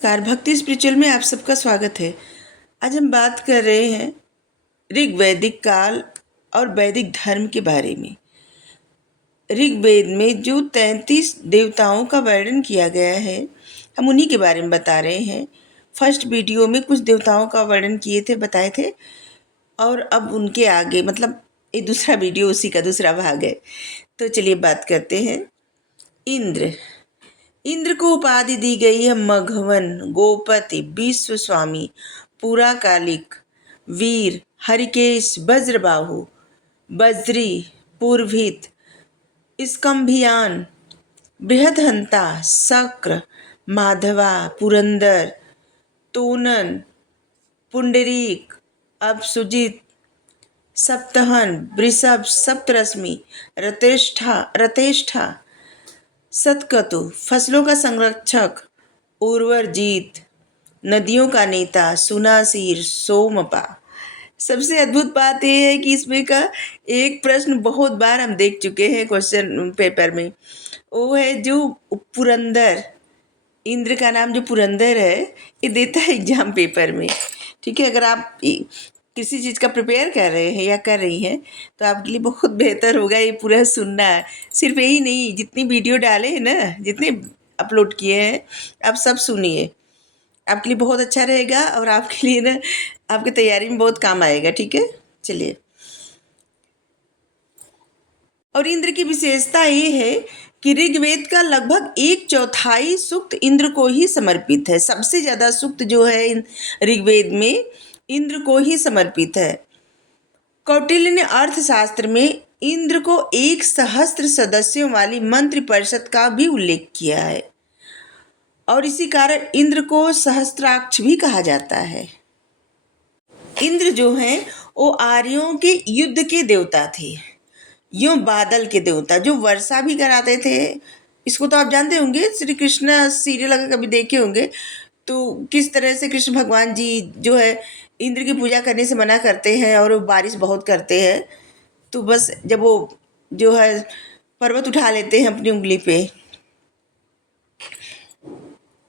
नमस्कार, भक्ति स्पिरिचुअल में आप सबका स्वागत है। आज हम बात कर रहे हैं ऋग वैदिक काल और वैदिक धर्म के बारे में। ऋग्वेद में जो 33 देवताओं का वर्णन किया गया है, हम उन्हीं के बारे में बता रहे हैं। फर्स्ट वीडियो में कुछ देवताओं का वर्णन किए थे, बताए थे, और अब उनके आगे मतलब ये दूसरा वीडियो उसी का दूसरा भाग है। तो चलिए बात करते हैं। इंद्र इंद्र को उपाधि दी गई है मघवन, गोपति, विश्व स्वामी, पुराकालिक, वीर, हरिकेश, वज्रबाहु, बज्री, पुरभित, स्कंभियान, बृहदहंता, शक्र, माधवा, पुरंदर, तोनन, पुंडरीक, अपसुजित, सप्तहन, वृषभ, सप्तरश्मि, रतेष्ठा, सतकतु, फसलों का संरक्षक, उर्वरजीत, नदियों का नेता, सुनासीर, सोमपा। सबसे अद्भुत बात यह है कि इसमें का एक प्रश्न बहुत बार हम देख चुके हैं क्वेश्चन पेपर में। वो है जो पुरंदर, इंद्र का नाम जो पुरंदर है, ये देता है एग्जाम पेपर में। ठीक है, अगर आप किसी चीज़ का प्रिपेयर कर रहे हैं या कर रही हैं तो आपके लिए बहुत बेहतर होगा ये पूरा सुनना। सिर्फ यही नहीं, जितनी वीडियो डाले हैं ना, जितने अपलोड किए हैं, आप सब सुनिए। आपके लिए बहुत अच्छा रहेगा और आपके लिए ना आपकी तैयारी में बहुत काम आएगा। ठीक है, चलिए। और इंद्र की विशेषता ये है कि ऋग्वेद का लगभग 1/4 सूक्त इंद्र को ही समर्पित है। सबसे ज़्यादा सूक्त जो है ऋग्वेद में इंद्र को ही समर्पित है। कौटिल्य ने अर्थशास्त्र में इंद्र को 1 सहस्त्र सदस्यों वाली मंत्रिपरिषद का भी उल्लेख किया है और इसी कारण इंद्र को सहस्त्राक्ष भी कहा जाता है। इंद्र जो हैं वो आर्यों के युद्ध के देवता थे, यूं बादल के देवता, जो वर्षा भी कराते थे। इसको तो आप जानते होंगे, श्री कृष्ण सीरियल अगर कभी देखे होंगे तो किस तरह से कृष्ण भगवान जी जो है इंद्र की पूजा करने से मना करते हैं और वो बारिश बहुत करते हैं। तो बस जब वो जो है पर्वत उठा लेते हैं अपनी उंगली पे,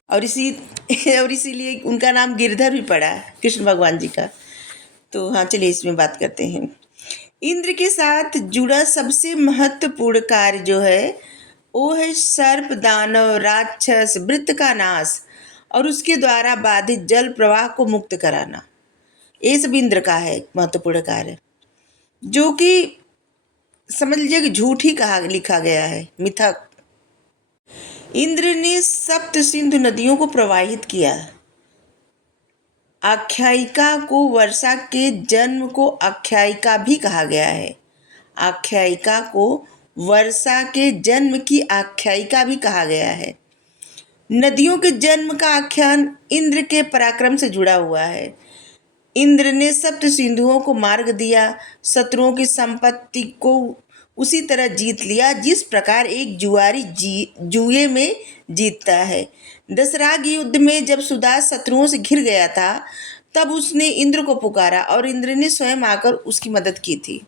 और इसीलिए उनका नाम गिरधर भी पड़ा कृष्ण भगवान जी का। तो हाँ, चलिए इसमें बात करते हैं। इंद्र के साथ जुड़ा सबसे महत्वपूर्ण कार्य जो है वो है सर्प, दानव, राक्षस, वृत्त का नाश और उसके द्वारा बाधित जल प्रवाह को मुक्त कराना। ये सब इंद्र का है महत्वपूर्ण कार्य, जो कि समझ लीजिए कि झूठ ही कहा लिखा गया है, मिथक। इंद्र ने सप्त सिंधु नदियों को प्रवाहित किया। आख्यायिका को वर्षा के जन्म को आख्यायिका भी कहा गया है। आख्यायिका को वर्षा के जन्म की आख्यायिका भी कहा गया है। नदियों के जन्म का आख्यान इंद्र के पराक्रम से जुड़ा हुआ है। इंद्र ने सप्त सिंधुओं को मार्ग दिया, शत्रुओं की संपत्ति को उसी तरह जीत लिया जिस प्रकार एक जुआरी जुए में जीतता है। दशराग युद्ध में जब सुदास शत्रुओं से घिर गया था तब उसने इंद्र को पुकारा और इंद्र ने स्वयं आकर उसकी मदद की थी।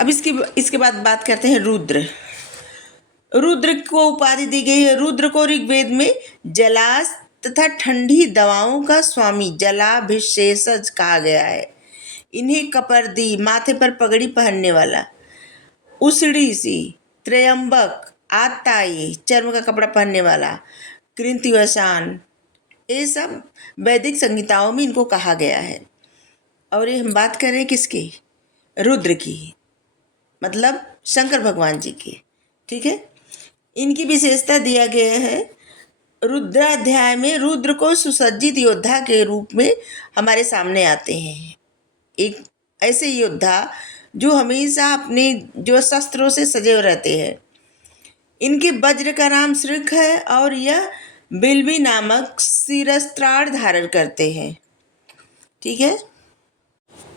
अब इसके बाद बात करते हैं रुद्र। रुद्र को उपाधि दी गई है। रुद्र को ऋग्वेद में जलाश तथा ठंडी दवाओं का स्वामी, जलाभिषेचक कहा गया है। इन्हें कपर्दी, माथे पर पगड़ी पहनने वाला, उषडीसी, त्रयंबक, आताई, चर्म का कपड़ा पहनने वाला, कृंतिवसान, ये सब वैदिक संहिताओं में इनको कहा गया है। और ये हम बात कर रहे हैं किसकी? रुद्र की, मतलब शंकर भगवान जी की। ठीक है, इनकी विशेषता दिया गया है रुद्राध्याय में। रुद्र को सुसज्जित योद्धा के रूप में हमारे सामने आते हैं। एक ऐसे योद्धा जो हमेशा अपने जो शस्त्रों से सजे रहते हैं। इनके वज्र का नाम श्रृंख है और यह बिल्वी नामक शिरस्त्राण धारण करते हैं। ठीक है,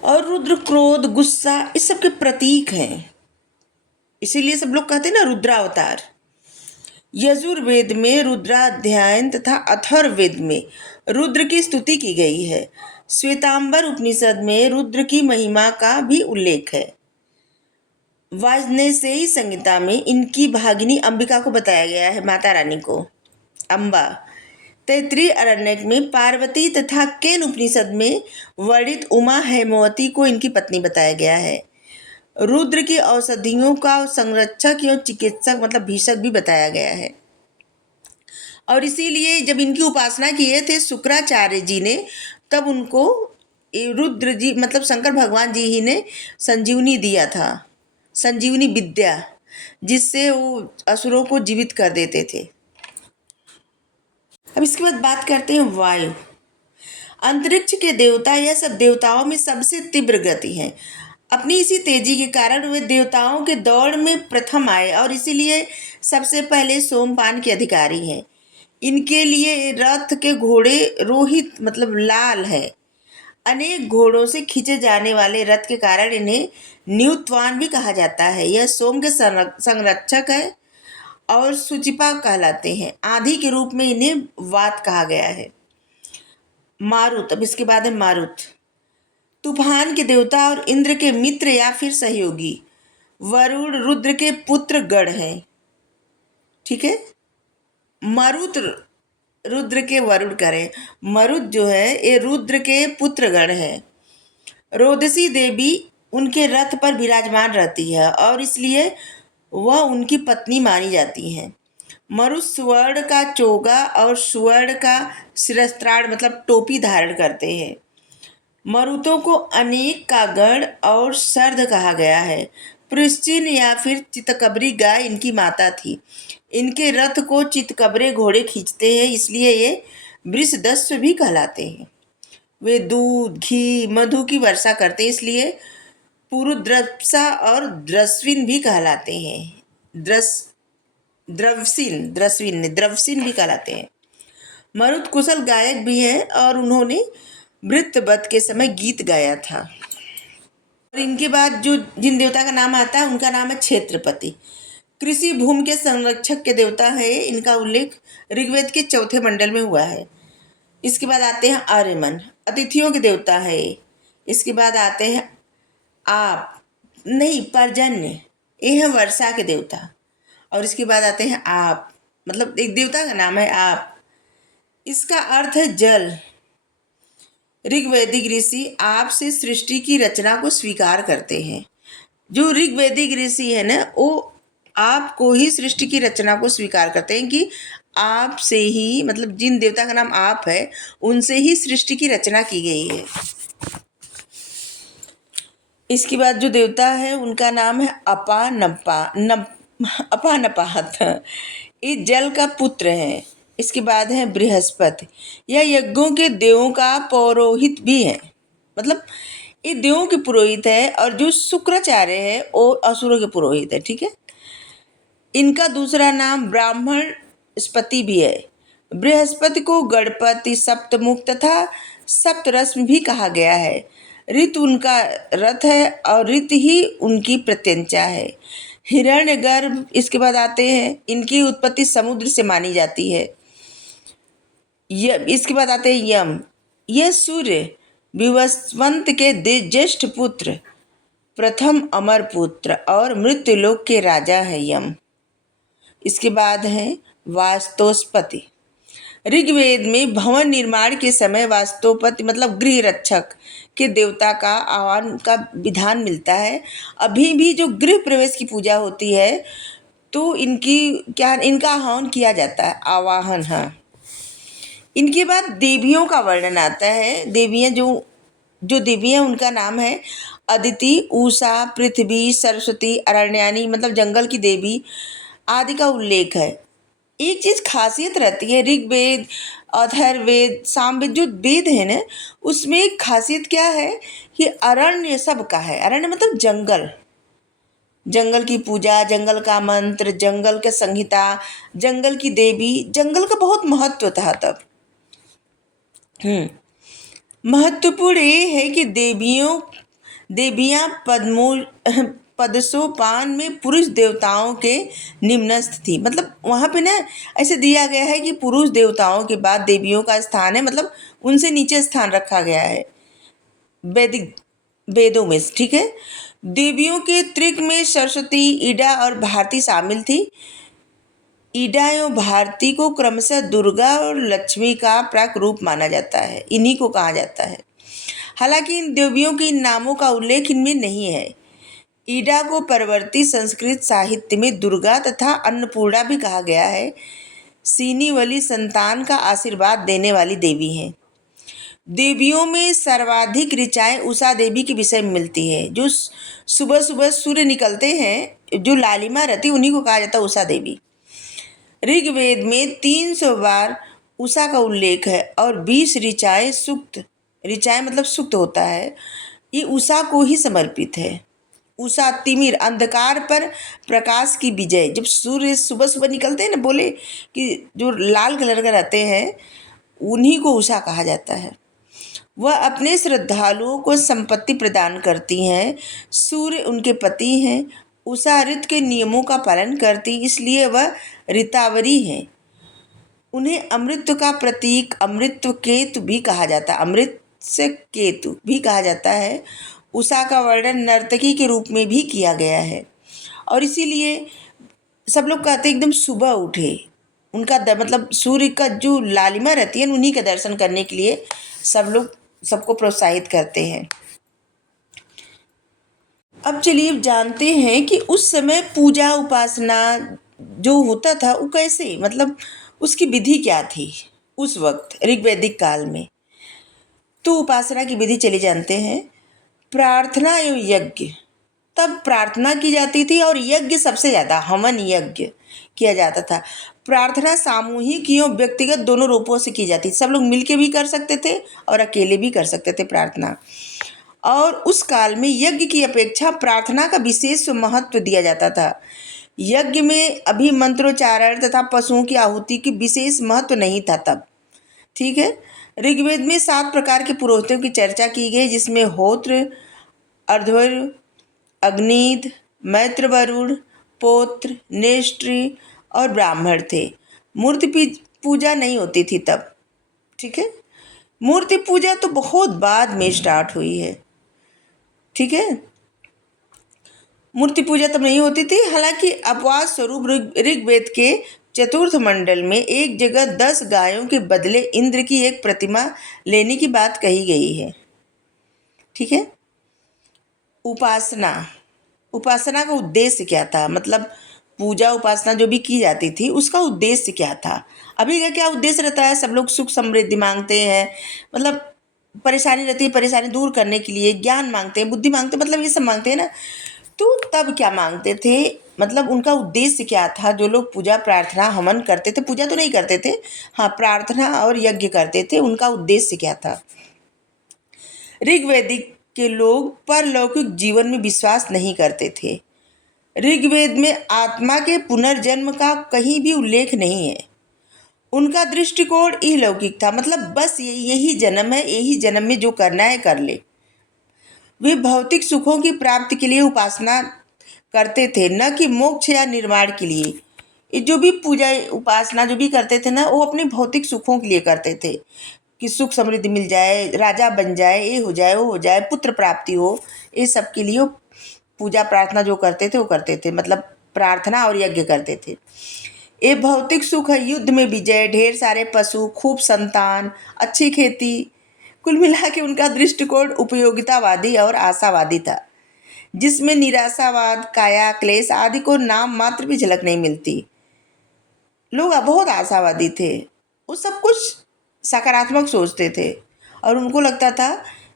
और रुद्र क्रोध, गुस्सा, इस सब के प्रतीक हैं। इसीलिए सब लोग कहते हैं ना रुद्रावतार। यजुर्वेद में रुद्राध्यायन तथा अथर्ववेद में रुद्र की स्तुति की गई है। श्वेतांबर उपनिषद में रुद्र की महिमा का भी उल्लेख है। वाजनेयी संहिता में इनकी भागिनी अंबिका को बताया गया है, माता रानी को, अम्बा। तैत्तिरीय अरण्यक में पार्वती तथा केन उपनिषद में वर्णित उमा हेमवती को इनकी पत्नी बताया गया है। रुद्र की औषधियों का संरक्षक एवं चिकित्सक मतलब भीषक भी बताया गया है। और इसीलिए जब इनकी उपासना किए थे शुक्राचार्य जी ने, तब उनको रुद्र जी मतलब शंकर भगवान जी ही ने संजीवनी दिया था, संजीवनी विद्या, जिससे वो असुरों को जीवित कर देते थे। अब इसके बाद बात करते हैं वायु। अंतरिक्ष के देवता यह सब देवताओं में सबसे तीव्र गति है। अपनी इसी तेजी के कारण वे देवताओं के दौड़ में प्रथम आए और इसीलिए सबसे पहले सोमपान के अधिकारी हैं। इनके लिए रथ के घोड़े रोहित मतलब लाल है। अनेक घोड़ों से खींचे जाने वाले रथ के कारण इन्हें न्यूत्वान भी कहा जाता है। यह सोम के संरक्षक है और सुचिपा कहलाते हैं। आंधी के रूप में इन्हें वात कहा गया है। मारुत, अब इसके बाद है मारुत। तूफान के देवता और इंद्र के मित्र या फिर सहयोगी। वरुण रुद्र के पुत्र गण हैं। ठीक है, मरुत रुद्र के वरुण करें, मरुत जो है ये रुद्र के पुत्र गण है। रोदसी देवी उनके रथ पर विराजमान रहती है और इसलिए वह उनकी पत्नी मानी जाती हैं। मरुत स्वर्ण का चोगा और स्वर्ण का शिरस्त्राण मतलब टोपी धारण करते हैं। मरुतों को अनेक का गण और सर्द कहा गया है। पृश्चिन या फिर चितकबरी गाय इनकी माता थी। इनके रथ को चितकबरे घोड़े खींचते हैं, इसलिए ये वृषदस्व भी कहलाते हैं। वे दूध घी मधु की वर्षा करते हैं, इसलिए पुरुद्रप्सा और द्रस्विन भी कहलाते हैं। द्रवसिन भी कहलाते हैं। मरुत कुशल गायक भी हैं और उन्होंने वृत्रवध के समय गीत गाया था। और इनके बाद जो जिन देवता का नाम आता है उनका नाम है क्षेत्रपति। कृषि भूमि के संरक्षक के देवता है। इनका उल्लेख ऋग्वेद के चौथे मंडल में हुआ है। इसके बाद आते हैं आर्यमन, अतिथियों के देवता है। इसके बाद आते हैं पर्जन्य, ये है वर्षा के देवता। और इसके बाद आते हैं आप, मतलब एक देवता का नाम है आप, इसका अर्थ है जल। ऋग्वैदिक ऋषि आप से सृष्टि की रचना को स्वीकार करते हैं। जो ऋग्वैदिक ऋषि है ना, वो आपको ही सृष्टि की रचना को स्वीकार करते हैं कि आप से ही मतलब जिन देवता का नाम आप है उनसे ही सृष्टि की रचना की गई है। इसके बाद जो देवता है उनका नाम है अपानपात, ये जल का पुत्र है। इसके बाद है बृहस्पति, यह यज्ञों के देवों का पौरोहित भी है, मतलब ये देवों के पुरोहित है। और जो शुक्राचार्य है वो असुरों के पुरोहित है। ठीक है, इनका दूसरा नाम ब्राह्मण स्पति भी है। बृहस्पति को गणपति सप्तमुख तथा सप्तरश्मि भी कहा गया है। ऋत उनका रथ है और ऋत ही उनकी प्रत्यंचा है। हिरण्यगर्भ इसके बाद आते हैं, इनकी उत्पत्ति समुद्र से मानी जाती है। इसके बाद आते हैं यम, यह सूर्य विवस्वंत के ज्येष्ठ पुत्र, प्रथम अमर पुत्र और मृत्युलोक के राजा है यम। इसके बाद है वास्तोस्पति। ऋग्वेद में भवन निर्माण के समय वास्तोपति मतलब गृह रक्षक के देवता का आह्वान का विधान मिलता है। अभी भी जो गृह प्रवेश की पूजा होती है तो इनका आह्वान किया जाता है, आवाहन। हाँ, इनके बाद देवियों का वर्णन आता है। देवियाँ जो देवियाँ उनका नाम है अदिति, उषा, पृथ्वी, सरस्वती, अरण्यानी मतलब जंगल की देवी आदि का उल्लेख है। एक चीज़ खासियत रहती है, ऋग्वेद, अथर्ववेद, सामवेद जो वेद है ना, उसमें एक खासियत क्या है कि अरण्य सबका है। अरण्य मतलब जंगल, जंगल की पूजा, जंगल का मंत्र, जंगल का संहिता, जंगल की देवी, जंगल का बहुत महत्व था तब। महत्वपूर्ण ये है कि देवियाँ पदसोपान में पुरुष देवताओं के निम्नस्थ थी। मतलब वहाँ पे ना ऐसे दिया गया है कि पुरुष देवताओं के बाद देवियों का स्थान है, मतलब उनसे नीचे स्थान रखा गया है वैदिक वेदों में। ठीक है, देवियों के त्रिक में सरस्वती, ईडा और भारती शामिल थी। ईडा एवं भारती को क्रमशः दुर्गा और लक्ष्मी का प्राक रूप माना जाता है, इन्हीं को कहा जाता है। हालांकि इन देवियों के इन नामों का उल्लेख इनमें नहीं है। ईडा को परवर्ती संस्कृत साहित्य में दुर्गा तथा अन्नपूर्णा भी कहा गया है। सीनी वाली संतान का आशीर्वाद देने वाली देवी हैं। देवियों में सर्वाधिक ऋचाएं उषा देवी के विषय में मिलती है। जो सुबह सुबह सूर्य निकलते हैं, जो लालिमा रहती, उन्हीं को कहा जाता है उषा देवी। ऋग्वेद में 300 बार उषा का उल्लेख है और 20 ऋचाएं सूक्त, ऋचाएं मतलब सूक्त होता है, ये उषा को ही समर्पित है। उषा तिमिर, अंधकार पर प्रकाश की विजय। जब सूर्य सुबह सुबह निकलते हैं ना, बोले कि जो लाल कलर का रहते हैं, उन्हीं को उषा कहा जाता है। वह अपने श्रद्धालुओं को संपत्ति प्रदान करती हैं। सूर्य उनके पति हैं। उषा ऋतु के नियमों का पालन करती, इसलिए वह ऋतावरी हैं। उन्हें अमृत का प्रतीक अमृत केतु भी कहा जाता है, अमृत से केतु भी कहा जाता है। उषा का वर्णन नर्तकी के रूप में भी किया गया है और इसीलिए सब लोग कहते हैं एकदम सुबह उठे, उनका मतलब सूर्य का जो लालिमा रहती है उन्हीं का दर्शन करने के लिए सब लोग सबको प्रोत्साहित करते हैं। अब चलिए जानते हैं कि उस समय पूजा उपासना जो होता था वो कैसे, मतलब उसकी विधि क्या थी उस वक्त ऋग्वैदिक काल में। तो उपासना की विधि चली जानते हैं। प्रार्थना एवं यज्ञ, तब प्रार्थना की जाती थी और यज्ञ सबसे ज़्यादा हवन यज्ञ किया जाता था। प्रार्थना सामूहिक एवं व्यक्तिगत दोनों रूपों से की जाती थी। सब लोग मिलके भी कर सकते थे और अकेले भी कर सकते थे प्रार्थना। और उस काल में यज्ञ की अपेक्षा प्रार्थना का विशेष महत्व दिया जाता था। यज्ञ में अभी मंत्रोच्चारण तथा पशुओं की आहुति की विशेष महत्व नहीं था तब। ठीक है। ऋग्वेद में 7 प्रकार के पुरोहितों की चर्चा की गई, जिसमें होत्र, अर्ध्वर्य, अग्निद, मैत्र, वरुण, पौत्र, नेष्ट्री और ब्राह्मण थे। मूर्ति पूजा नहीं होती थी तब। ठीक है। मूर्ति पूजा तो बहुत बाद में स्टार्ट हुई है। ठीक है। मूर्ति पूजा तब नहीं होती थी। हालांकि अपवाद स्वरूप ऋग्वेद के चतुर्थ मंडल में एक जगह 10 गायों के बदले इंद्र की एक प्रतिमा लेने की बात कही गई है। ठीक है। उपासना, उपासना का उद्देश्य क्या था, मतलब पूजा उपासना जो भी की जाती थी उसका उद्देश्य क्या था। अभी का क्या उद्देश्य रहता है, सब लोग सुख समृद्धि मांगते हैं, मतलब परेशानी रहती है, परेशानी दूर करने के लिए ज्ञान मांगते हैं, बुद्धि मांगते हैं, मतलब ये सब मांगते हैं ना। तो तब क्या मांगते थे, मतलब उनका उद्देश्य क्या था। जो लोग पूजा प्रार्थना हवन करते थे, पूजा तो नहीं करते थे, हाँ प्रार्थना और यज्ञ करते थे, उनका उद्देश्य क्या था। ऋग्वैदिक के लोग परलौकिक जीवन में विश्वास नहीं करते थे। ऋग्वेद में आत्मा के पुनर्जन्म का कहीं भी उल्लेख नहीं है। उनका दृष्टिकोण इहलौकिक था, मतलब बस यही जन्म है, यही जन्म में जो करना है कर ले। वे भौतिक सुखों की प्राप्ति के लिए उपासना करते थे, न कि मोक्ष या निर्वाण के लिए। ये जो भी पूजा उपासना जो भी करते थे ना, वो अपने भौतिक सुखों के लिए करते थे कि सुख समृद्धि मिल जाए, राजा बन जाए, ये हो जाए, वो हो जाए, पुत्र प्राप्ति हो, ये सब के लिए पूजा प्रार्थना जो करते थे वो करते थे, मतलब प्रार्थना और यज्ञ करते थे। ये भौतिक सुख है, युद्ध में विजय, ढेर सारे पशु, खूब संतान, अच्छी खेती, कुल मिला के उनका दृष्टिकोण उपयोगितावादी और आशावादी था, जिसमें निराशावाद, काया क्लेश आदि को नाम मात्र भी झलक नहीं मिलती। लोग बहुत आशावादी थे, वो सब कुछ सकारात्मक सोचते थे और उनको लगता था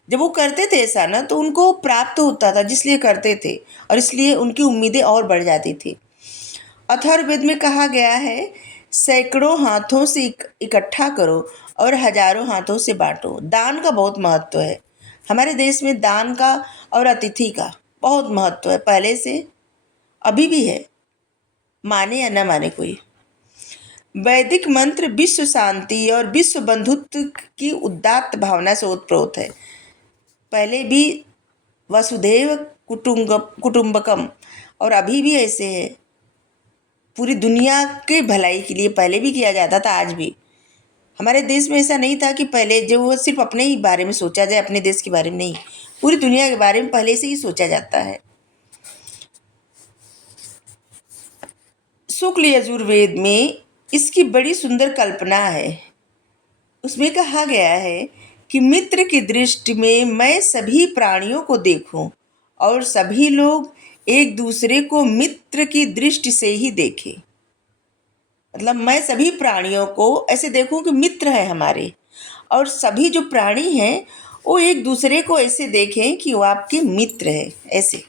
जब वो करते थे ऐसा ना तो उनको प्राप्त होता था, जिसलिए करते थे और इसलिए उनकी उम्मीदें और बढ़ जाती थी। अथर्ववेद में कहा गया है, सैकड़ों हाथों से इकट्ठा करो और हजारों हाथों से बांटो। दान का बहुत महत्व है हमारे देश में, दान का और अतिथि का बहुत महत्व है, पहले से अभी भी है, माने या न माने कोई। वैदिक मंत्र विश्व शांति और विश्व बंधुत्व की उदात्त भावना से ओतप्रोत है। पहले भी वसुधैव कुटुंबकम और अभी भी ऐसे है। पूरी दुनिया के भलाई के लिए पहले भी किया जाता था, आज भी। हमारे देश में ऐसा नहीं था कि पहले जो वो सिर्फ अपने ही बारे में सोचा जाए, अपने देश के बारे में नहीं, पूरी दुनिया के बारे में पहले से ही सोचा जाता है। शुक्ल यजुर्वेद में इसकी बड़ी सुंदर कल्पना है। उसमें कहा गया है कि मित्र की दृष्टि में मैं सभी प्राणियों को देखूं और सभी लोग एक दूसरे को मित्र की दृष्टि से ही देखें। मतलब मैं सभी प्राणियों को ऐसे देखूं कि मित्र है हमारे, और सभी जो प्राणी हैं वो एक दूसरे को ऐसे देखें कि वो आपके मित्र है ऐसे।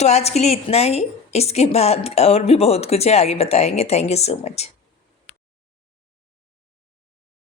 तो आज के लिए इतना ही। इसके बाद और भी बहुत कुछ है, आगे बताएंगे। Thank you so much.